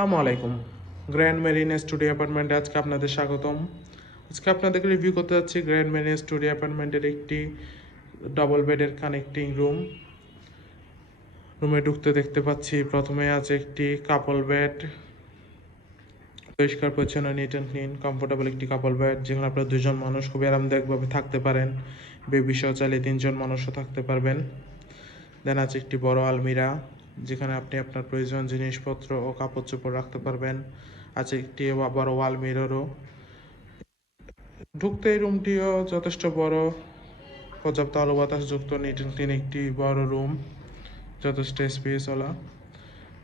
আসসালামু আলাইকুম। Grand marine studio অ্যাপার্টমেন্টে আজকে আপনাদের স্বাগতম। আজকে আপনাদেরকে রিভিউ করতে যাচ্ছি গ্র্যান্ড মেরিন স্টুডিও অ্যাপার্টমেন্টের একটি ডাবল বেডের কানেক্টিং রুম। রুমে ঢুকতে দেখতে পাচ্ছি প্রথমে আছে একটি কাপল বেড, পরিষ্কার পরিচ্ছন্ন, নিট অ্যান্ড ক্লিন, কমফোর্টেবল একটি কাপল বেড যেখানে আপনারা দুজন মানুষ খুবই আরামদায়কভাবে থাকতে পারেন। বেবি সহ চাইলে তিনজন মানুষও থাকতে পারবেন। দেন আছে একটি বড় আলমিরা যেখানে আপনি আপনার প্রয়োজন জিনিসপত্র ও কাপড় চোপড় রাখতে পারবেন। আছে একটি বড় ওয়াল মিররও। ঢুকতে এই রুমটিও যথেষ্ট বড়, পর্যাপ্ত আলো বাতাসযুক্ত, নিট অ্যান্ড ক্লিন একটি বড় রুম, যথেষ্ট স্পেসওয়ালা।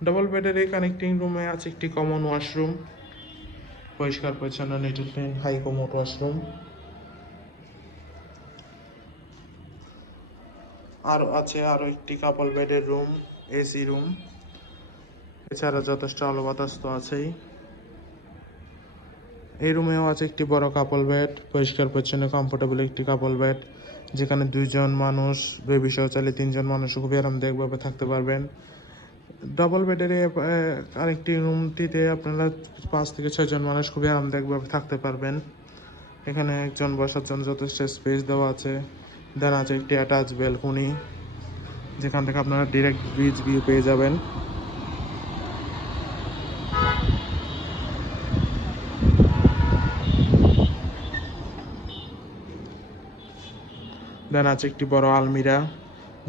ডাবল বেডের এই কানেক্টিং রুমে আছে একটি কমন ওয়াশরুম, পরিষ্কার পরিচ্ছন্ন, neat and clean, high commode washroom. আরও একটি কাপল বেডের রুম, এসি রুম। এছাড়া যথেষ্ট আলো বাতাস তো আছেই। এই রুমেও আছে একটি বড় কাপল বেড, পরিষ্কার পরিচ্ছন্ন, কমফোর্টেবল একটি কাপল বেড যেখানে দুইজন মানুষ, বেবি সহ চাইলে তিনজন মানুষ খুবই আরামদায়কভাবে থাকতে পারবেন। ডাবল বেডের আরেকটি রুমটিতে আপনারা 5 থেকে 6 জন মানুষ খুবই আরামদায়কভাবে থাকতে পারবেন। এখানে একজন বসার জন্য যথেষ্ট স্পেস দেওয়া আছে। দেন আছে একটি অ্যাটাচ ব্যালকনি যেখান থেকে আপনারা ডিরেক্ট বিচ ভিউ পেয়ে যাবেন। দেন আছে একটি বড় আলমিরা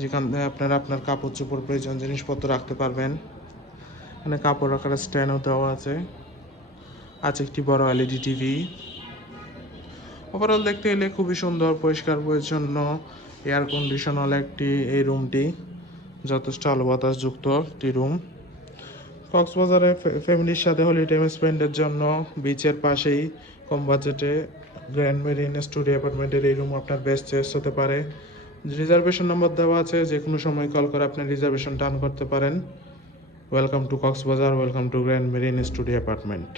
যেখানে আপনারা আপনার কাপড় চোপড় প্রয়োজন জিনিসপত্র রাখতে পারবেন। এখানে কাপড় রাখার স্ট্যান্ডও দেওয়া আছে। আছে একটি বড় এলইডি টিভি। ওভারঅল দেখতে গেলে খুবই সুন্দর, পরিষ্কার পরিচ্ছন্ন, এয়ার কন্ডিশনাল একটি এই রুমটি, যথেষ্ট আলো বাতাসযুক্ত একটি রুম। কক্সবাজারে ফ্যামিলির সাথে হলিডে টাইম স্পেন্ডের জন্য বিচের পাশেই কম বাজেটে গ্র্যান্ড মেরিন স্টুডিও অ্যাপার্টমেন্টের এই রুম আপনার বেস্ট চয়েস হতে পারে। রিজার্ভেশন নাম্বার দেওয়া আছে, যে কোনো সময় কল করে আপনি রিজার্ভেশন টার্ন করতে পারেন। Welcome to Cox's Bazar, welcome to grand marine studio apartment.